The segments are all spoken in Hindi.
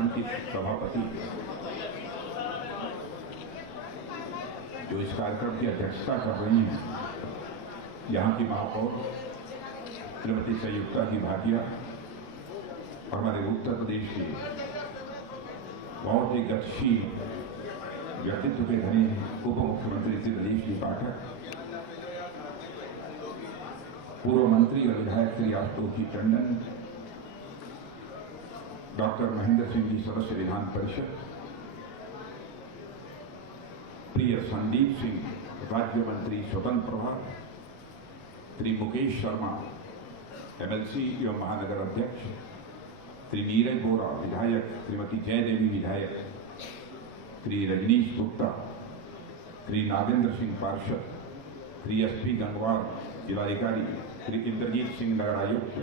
आसंकित सभापति जो इस कार्यक्रम की अध्यक्षता कर रही हैं, यहाँ की महापौर श्रीमती संयुक्ता जी भाटिया और हमारे उत्तर प्रदेश के बहुत ही गतिशील व्यक्तित्व के धनी उप मुख्यमंत्री श्री दिलीप जी पाठक, पूर्व मंत्री और विधायक श्री आशुतोष जी टंडन, डॉक्टर महेंद्र सिंह जी सदस्य विधान परिषद, प्रिय संदीप सिंह राज्य मंत्री स्वतंत्र प्रभार, श्री मुकेश शर्मा एमएलसी एवं महानगर अध्यक्ष, श्री नीरज बोरा विधायक, श्रीमती जयदेवी विधायक, श्री रजनीश गुप्ता, श्री नागेंद्र सिंह पार्षद, श्री एसपी गंगवार जिलाधिकारी, श्री इंद्रजीत सिंह नगर आयुक्त,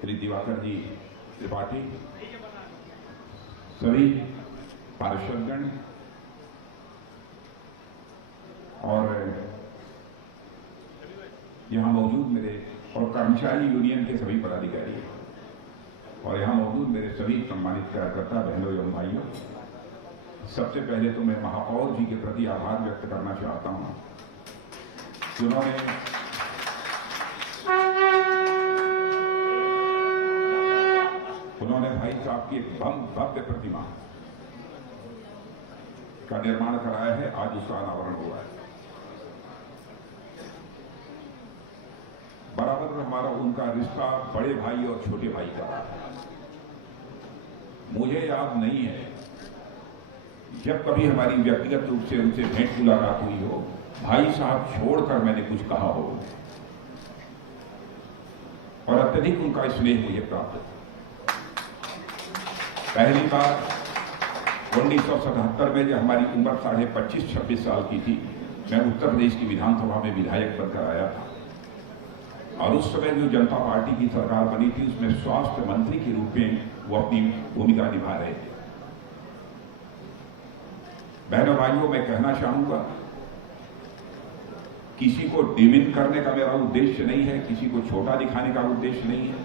श्री दिवाकर जी त्रिपाठी, सभी पार्षदगण और यहाँ मौजूद मेरे और कर्मचारी यूनियन के सभी पदाधिकारी और यहाँ मौजूद मेरे सभी सम्मानित कार्यकर्ता बहनों एवं भाइयों, सबसे पहले तो मैं महापौर जी के प्रति आभार व्यक्त करना चाहता हूँ, उन्होंने भाई साहब की एक भव्य प्रतिमा का निर्माण कराया है। आज उसका अनावरण हुआ है। बराबर हमारा उनका रिश्ता बड़े भाई और छोटे भाई का रहा है। मुझे याद नहीं है जब कभी हमारी व्यक्तिगत रूप से उनसे भेंट मुलाकात हुई हो, भाई साहब छोड़कर मैंने कुछ कहा हो, और अत्यधिक उनका स्नेह मुझे प्राप्त था। पहली बार 1977 में जब हमारी उम्र 25-26 साल की थी, मैं उत्तर प्रदेश की विधानसभा में विधायक बनकर आया था और उस समय जो जनता पार्टी की सरकार बनी थी उसमें स्वास्थ्य मंत्री के रूप में वो अपनी भूमिका निभा रहे थे। बहनों भाइयों, मैं कहना चाहूंगा, किसी को डिमिन करने का मेरा उद्देश्य नहीं है, किसी को छोटा दिखाने का उद्देश्य नहीं है।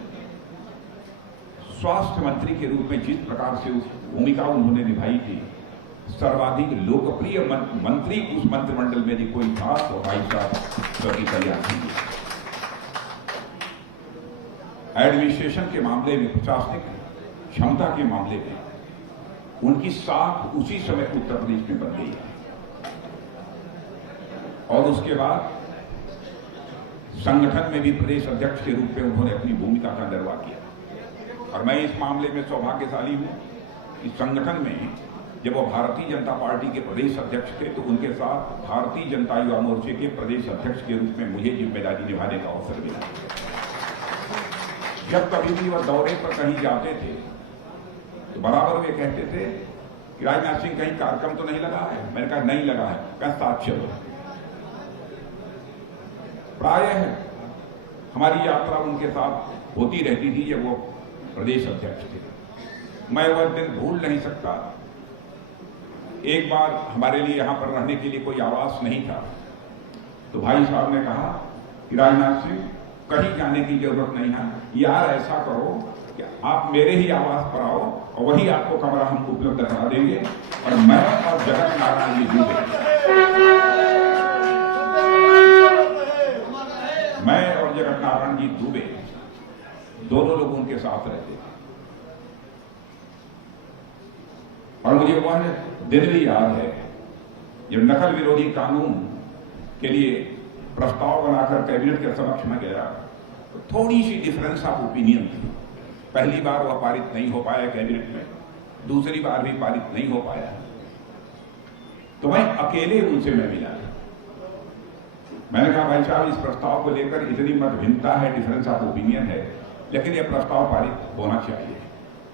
स्वास्थ्य मंत्री के रूप में जिस प्रकार से उस भूमिका उन्होंने निभाई थी, सर्वाधिक लोकप्रिय मंत्री उस मंत्रिमंडल में यदि कोई था तो भाई साहब स्वर्गीय कल्याण सिंह जी। एडमिनिस्ट्रेशन के मामले में, प्रशासनिक क्षमता के मामले में उनकी साख उसी समय उत्तर प्रदेश में बन गई और उसके बाद संगठन में भी प्रदेश अध्यक्ष के रूप में उन्होंने अपनी भूमिका का निर्वाह किया। और मैं इस मामले में सौभाग्यशाली हूं कि संगठन में जब वो भारतीय जनता पार्टी के प्रदेश अध्यक्ष थे तो उनके साथ भारतीय जनता युवा मोर्चे के प्रदेश अध्यक्ष के रूप में मुझे जिम्मेदारी निभाने का अवसर मिला। जब कभी भी वह दौरे पर कहीं जाते थे तो बराबर वे कहते थे कि राजनाथ सिंह कहीं कार्यक्रम तो नहीं लगा है। मैंने कहा नहीं लगा है, कहा साथ चलो। प्रायः हमारी यात्रा उनके साथ होती रहती थी जब वो प्रदेश अध्यक्ष थे। मैं वह दिन भूल नहीं सकता। एक बार हमारे लिए यहां पर रहने के लिए कोई आवास नहीं था तो भाई साहब ने कहा कि राजनाथ सिंह कहीं जाने की जरूरत नहीं है, यार ऐसा करो कि आप मेरे ही आवास पर आओ और वही आपको कमरा हम उपलब्ध करा देंगे। और मैं और जगत नारायण जी दुबे, मैं और जगत नारायण जी दुबे दोनों लोग उनके साथ रहते थे। और मुझे वह दिन भी याद है जब नकल विरोधी कानून के लिए प्रस्ताव बनाकर कैबिनेट के समक्ष में गया तो थोड़ी सी डिफरेंस ऑफ ओपिनियन थी। पहली बार वह पारित नहीं हो पाया कैबिनेट में, दूसरी बार भी पारित नहीं हो पाया तो मैं अकेले उनसे मैं मिला। मैंने कहा भाई साहब, इस प्रस्ताव को लेकर इतनी मतभिन्नता है, डिफरेंस ऑफ ओपिनियन है, लेकिन यह प्रस्ताव पारित होना चाहिए।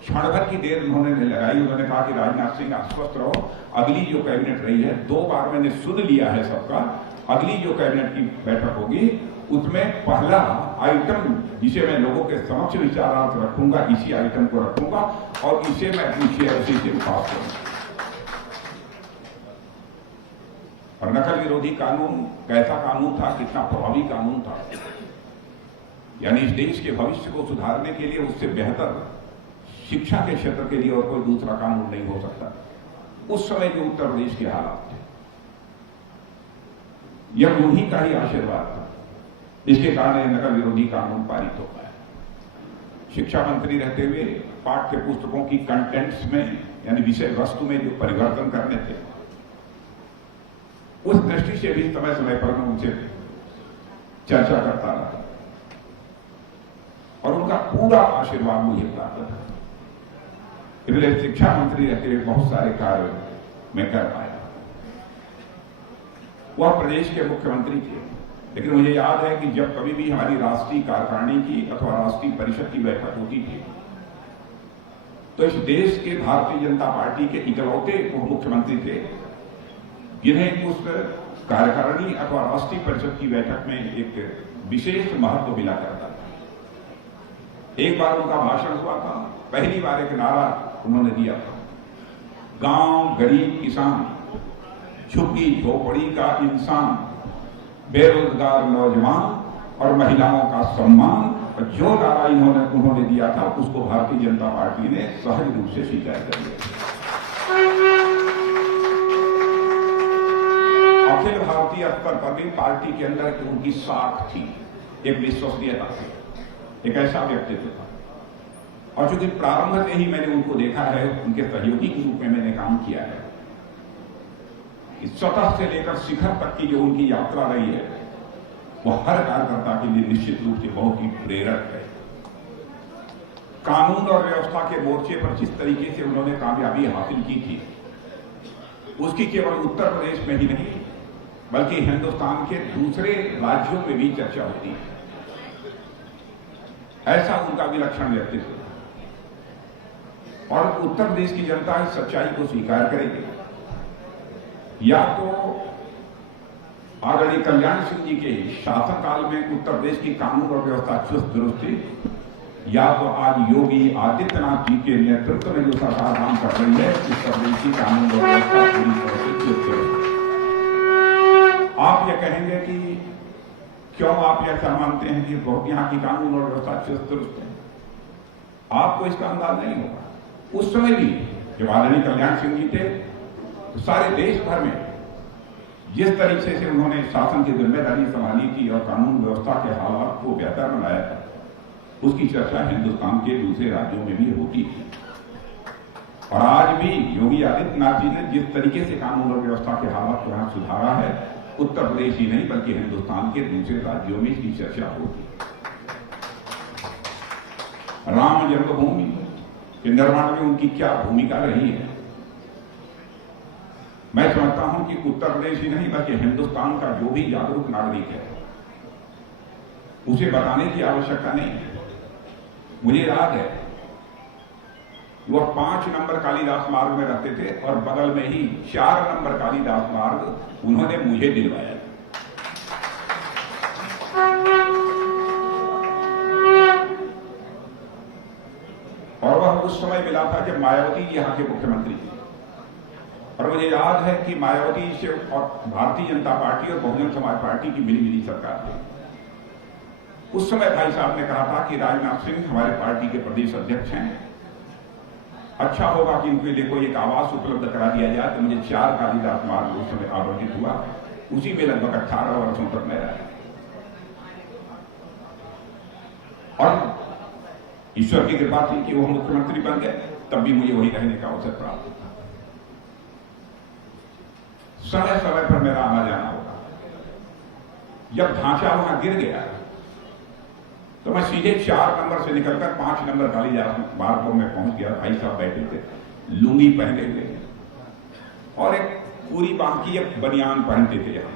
क्षण भर की देर उन्होंने लगाई। उन्होंने कहा कि राजनाथ सिंह आश्वस्त रहो, अगली जो कैबिनेट रही है 2 बार मैंने सुन लिया है सबका, अगली जो कैबिनेट की बैठक होगी उसमें पहला आइटम जिसे मैं लोगों के समक्ष विचारार्थ रखूंगा, इसी आइटम को रखूंगा और इसे मैं अपनी CRC से पास करूंगा। और नकल विरोधी कानून कैसा कानून था, कितना प्रभावी कानून था, यानी इस देश के भविष्य को सुधारने के लिए उससे बेहतर शिक्षा के क्षेत्र के लिए और कोई दूसरा कानून नहीं हो सकता। उस समय के उत्तर प्रदेश के हालात थे, यह उन्हीं का ही आशीर्वाद था। इसके कारण नकल विरोधी कानून पारित हो पाया। शिक्षा मंत्री रहते हुए पाठ्य पुस्तकों की कंटेंट्स में यानी विषय वस्तु में जो परिवर्तन करने थे, उस दृष्टि से भी समय समय पर मैं उनसे चर्चा करता रहा और उनका पूरा आशीर्वाद मुझे प्राप्त था। इसलिए शिक्षा मंत्री रहते हुए बहुत सारे कार्य मैं कर पाया। वह प्रदेश के मुख्यमंत्री थे, लेकिन मुझे याद है कि जब कभी भी हमारी राष्ट्रीय कार्यकारिणी की अथवा राष्ट्रीय परिषद की बैठक होती थी, तो इस देश के भारतीय जनता पार्टी के इकलौते मुख्यमंत्री थे जिन्हें उस कार्यकारिणी अथवा राष्ट्रीय परिषद की बैठक में एक विशेष महत्व मिला करता था। एक बार उनका भाषण हुआ था, पहली बार एक नारा उन्होंने दिया था, गांव गरीब किसान, झुग्गी झोपड़ी का इंसान, बेरोजगार नौजवान और महिलाओं का सम्मान। और जो नारा उन्होंने दिया था उसको भारतीय जनता पार्टी ने सहज रूप से स्वीकार कर लिया। अखिल भारतीय स्तर पर भी पार्टी के अंदर उनकी साख थी, एक विश्वसनीयता थी, एक ऐसा व्यक्तित्व था। और चूंकि प्रारंभ से ही मैंने उनको देखा है, उनके सहयोगी के रूप में मैंने काम किया है, सतह से लेकर शिखर तक की जो उनकी यात्रा रही है, वो हर कार्यकर्ता के लिए निश्चित रूप से बहुत ही प्रेरक है। कानून और व्यवस्था के मोर्चे पर जिस तरीके से उन्होंने कामयाबी हासिल की थी, उसकी केवल उत्तर प्रदेश में ही नहीं बल्कि हिंदुस्तान के दूसरे राज्यों में भी चर्चा होती है। ऐसा उनका विलक्षण व्यक्तित्व था। और उत्तर प्रदेश की जनता इस सच्चाई को स्वीकार करेगी, या तो आदरणीय कल्याण सिंह जी के शासनकाल में उत्तर प्रदेश की कानून और व्यवस्था चुस्त दुरुस्त थी, या तो आज योगी आदित्यनाथ जी के नेतृत्व में जो सरकार काम कर रही है, उत्तर प्रदेश की कानून और व्यवस्था पूरी तरह से चुस्त दुरुस्त है। आप यह कहेंगे कि क्यों आप ऐसा मानते हैं कि बहुत यहां की कानून और व्यवस्था चुस्त दुरुस्त है? आपको इसका अंदाज नहीं होगा। उस समय भी जब आदरणीय कल्याण सिंह जी थे, तो सारे देश भर में जिस तरीके से उन्होंने शासन की जिम्मेदारी संभाली थी और कानून व्यवस्था के हालात को बेहतर बनाया था, उसकी चर्चा हिंदुस्तान के दूसरे राज्यों में भी होती थी। और आज भी योगी आदित्यनाथ जी ने जिस तरीके से कानून और व्यवस्था के हालात को यहां सुधारा है, उत्तर प्रदेश ही नहीं बल्कि हिंदुस्तान के दूसरे राज्यों में इसकी चर्चा होगी। राम जन्मभूमि के निर्माण में उनकी क्या भूमिका रही है, मैं समझता हूं कि उत्तर प्रदेश ही नहीं बल्कि हिंदुस्तान का जो भी जागरूक नागरिक है, उसे बताने की आवश्यकता नहीं है। मुझे याद है वह 5 नंबर कालिदास मार्ग में रहते थे और बगल में ही 4 नंबर कालिदास मार्ग उन्होंने मुझे दिलवाया। और वह उस समय मिला था जब मायावती यहां के मुख्यमंत्री थे। और मुझे याद है कि मायावती से और भारतीय जनता पार्टी और बहुजन समाज पार्टी की मिली सरकार थी। उस समय भाई साहब ने कहा था कि राजनाथ सिंह हमारे पार्टी के प्रदेश अध्यक्ष हैं, अच्छा होगा कि इनके लिए कोई एक आवास उपलब्ध करा दिया जाए। तो मुझे 4 कालिदास मार्ग उस समय आवंटित हुआ, उसी में लगभग 18 वर्षों तक मैं रहा। और ईश्वर की कृपा थी कि वो मुख्यमंत्री बन गए, तब भी मुझे वही रहने का अवसर प्राप्त था। समय समय पर मेरा आना जाना होगा। जब ढांचा वहां गिर गया तो मैं सीधे 4 नंबर से निकलकर 5 नंबर कालिदास मार्ग में पहुंच गया। भाई साहब बैठे थे, लुंगी पहने हुए और एक पूरी बाकी एक बनियान पहनते थे, यहां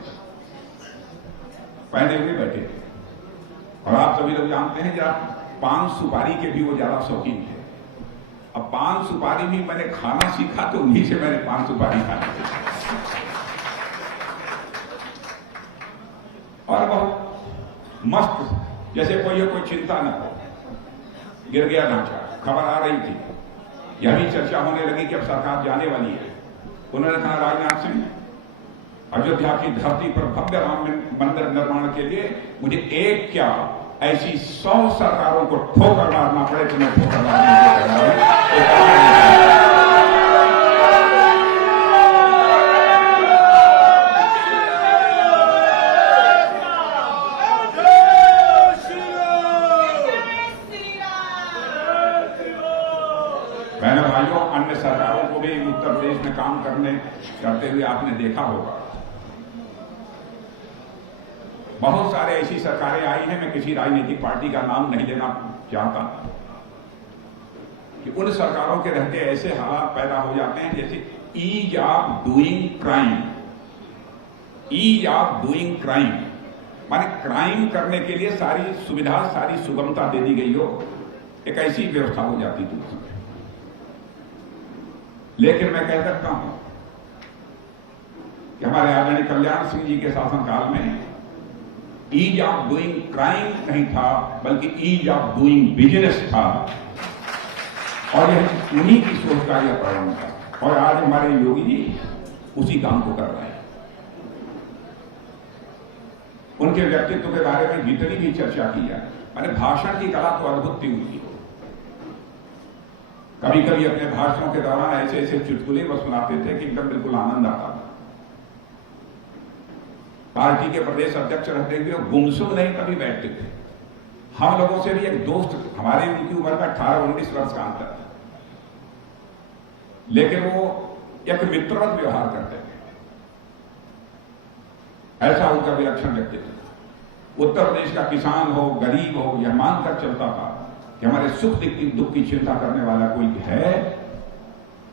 पहने हुए बैठे थे। और आप सभी लोग जानते हैं कि पान सुपारी के भी वो ज्यादा शौकीन थे। अब पान सुपारी भी मैंने खाना सीखा तो उन्हीं से मैंने पान सुपारी खाई। और बहुत मस्त, जैसे कोई चिंता न हो। गिर गया ढांचा, खबर आ रही थी, यह भी चर्चा होने लगी कि अब सरकार जाने वाली है। उन्होंने कहा राजनाथ सिंह, अयोध्या की धरती पर भव्य राम मंदिर निर्माण के लिए मुझे 1 क्या ऐसी 100 सरकारों को ठोकर मारना पड़े तो मैं ठोकर मारने को तैयार हूं। बहनों भाइयों, अन्य सरकारों को भी उत्तर प्रदेश में काम करते हुए आपने देखा होगा। बहुत सारे ऐसी सरकारें आई हैं, मैं किसी राजनीतिक पार्टी का नाम नहीं लेना चाहता, कि उन सरकारों के रहते ऐसे हालात पैदा हो जाते हैं जैसे ease of doing crime. Ease of doing crime माने क्राइम करने के लिए सारी सुविधा, सारी सुगमता दे दी गई हो, एक ऐसी व्यवस्था हो जाती थी। लेकिन मैं कह सकता हूं कि हमारे आदरणीय कल्याण सिंह जी के शासनकाल में ईज ऑफ डूइंग क्राइम नहीं था, बल्कि ईज ऑफ डूइंग बिजनेस था, और यह उन्हीं की सोच का यह परिणाम था। और आज हमारे योगी जी उसी काम को कर रहे हैं। उनके व्यक्तित्व के बारे में जितनी भी चर्चा की जाए, मैंने भाषण की कला तो अद्भुत थी उनकी। कभी कभी अपने भाषणों के दौरान ऐसे ऐसे चुटकुले वो सुनाते थे कि एकदम बिल्कुल आनंद आता था। पार्टी के प्रदेश अध्यक्ष रहते हुए गुमसुम नहीं कभी बैठते थे। हम लोगों से भी एक दोस्त, हमारे उनकी उम्र का 18-19 वर्ष का अंतर था, लेकिन वो एक मित्रवत व्यवहार करते थे। ऐसा उनका विलक्षण व्यक्तित्व। उत्तर प्रदेश का किसान हो, गरीब हो, यह मानकर चलता था कि हमारे सुख दुख की चिंता करने वाला कोई है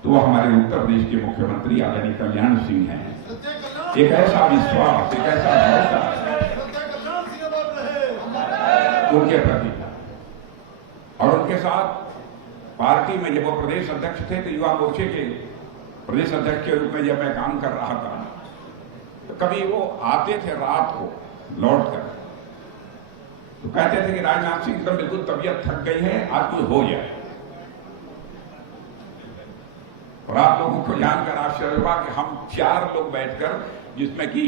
तो वह हमारे उत्तर प्रदेश के मुख्यमंत्री आदरणीय कल्याण सिंह हैं। एक ऐसा विश्वास, एक ऐसा भरोसा उनके प्रति था। और उनके साथ पार्टी में जब वो प्रदेश अध्यक्ष थे तो युवा मोर्चे के प्रदेश अध्यक्ष के रूप में जब मैं काम कर रहा था तो कभी वो आते थे रात को लौट कर, तो कहते थे कि राजनाथ सिंह एकदम बिल्कुल तबीयत थक गई है, आज कुछ हो जाए। और आप लोगों को जानकर आश्चर्य हुआ कि हम 4 लोग बैठकर, जिसमें कि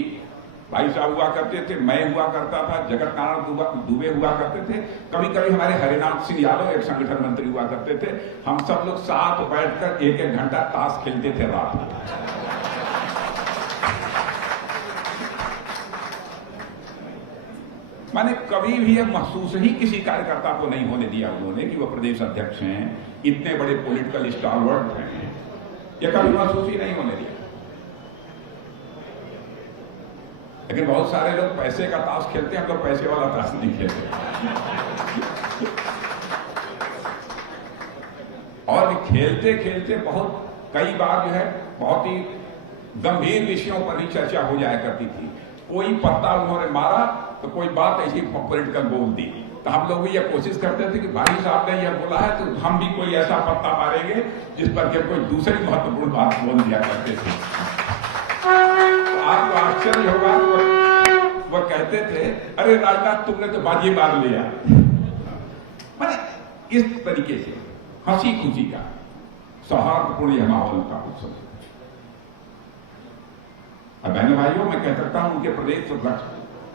भाई साहब हुआ करते थे, मैं हुआ करता था, जगत नारायण दुबे हुआ करते थे, कभी कभी हमारे हरिनाथ सिंह यादव एक संगठन मंत्री हुआ करते थे, हम सब लोग साथ बैठकर 1-1 घंटा ताश खेलते थे रात में। माने कभी भी यह महसूस ही किसी कार्यकर्ता को नहीं होने दिया उन्होंने कि वह प्रदेश अध्यक्ष हैं, इतने बड़े पॉलिटिकल स्टारवर्ड हैं, यह कभी महसूस ही नहीं होने दिया। लेकिन बहुत सारे लोग पैसे का ताश खेलते हैं, हम लोग पैसे वाला ताश नहीं खेलते। और खेलते खेलते कई बार जो है बहुत ही गंभीर विषयों पर भी चर्चा हो जाया करती थी। कोई पत्ता उन्होंने मारा तो कोई बात ऐसी पॉलिटिकल बोल दी, तो हम लोग भी यह कोशिश करते थे कि भाई साहब ने यह बोला है तो हम भी कोई ऐसा पत्ता मारेंगे जिस पर के कोई दूसरी महत्वपूर्ण बात बोल दिया करते थे। तो आपको आश्चर्य होगा, वह कहते थे, अरे राजनाथ तुमने तो बाजी मार लिया। मैंने इस तरीके से हंसी खुशी का सौहार्दपूर्ण यह माहौल का उत्सव। अब बहनों भाइयों, मैं कह सकता हूं उनके प्रदेश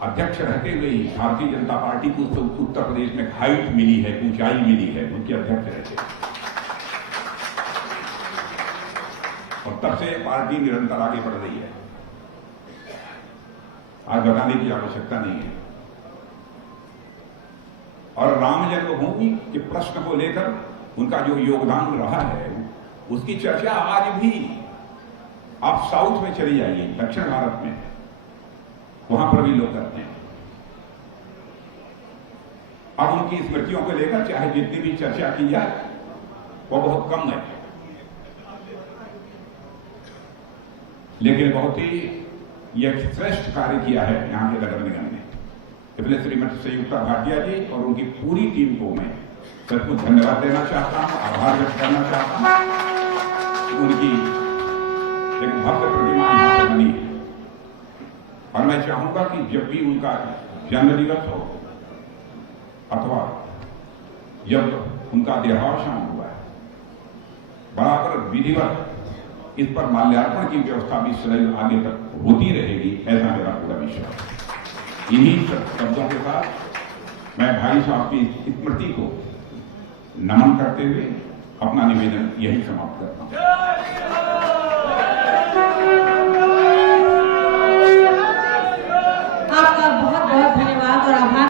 अध्यक्ष रहते हुए ही भारतीय जनता पार्टी को उत्तर प्रदेश में हाइट मिली है, ऊंचाई मिली है उनके अध्यक्ष रहते। और तब से पार्टी निरंतर आगे बढ़ रही है, आज बताने की आवश्यकता नहीं है। और राम जन्मभूमि के प्रश्न को लेकर उनका जो योगदान रहा है उसकी चर्चा आज भी, आप साउथ में चली जाइए, दक्षिण भारत में, वहां पर भी लोग करते हैं। अब उनकी स्मृतियों को लेकर चाहे जितनी भी चर्चा की जाए वो बहुत कम है, लेकिन बहुत ही यह श्रेष्ठ कार्य किया है यहां के नगर निगम ने। इसलिए श्रीमती संयुक्ता भाटिया जी और उनकी पूरी टीम को मैं सचमुच धन्यवाद देना चाहता हूं, आभार व्यक्त करना चाहता हूं। उनकी एक भव्य प्रतिमा यहां पर बनी है और मैं चाहूंगा कि जब भी उनका जन्म दिवस हो अथवा जब उनका देहावसान हुआ है, बराबर विधिवत इस पर माल्यार्पण की व्यवस्था भी सदैव आगे तक होती रहेगी, ऐसा मेरा पूरा विश्वास। इन्हीं शब्दों के साथ मैं भाई साहब की स्मृति को नमन करते हुए अपना निवेदन यही समाप्त करता हूं। आपका बहुत बहुत धन्यवाद और आभार।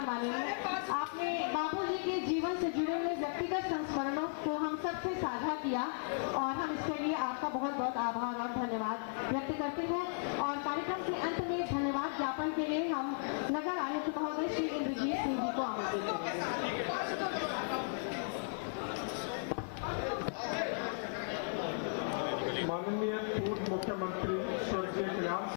आपने बापूजी के जीवन से जुड़े हुए व्यक्तिगत संस्मरणों को हम सबसे साझा किया और हम इसके लिए आपका बहुत बहुत आभार और धन्यवाद व्यक्त करते हैं। और कार्यक्रम के अंत में धन्यवाद ज्ञापन के लिए हम नगर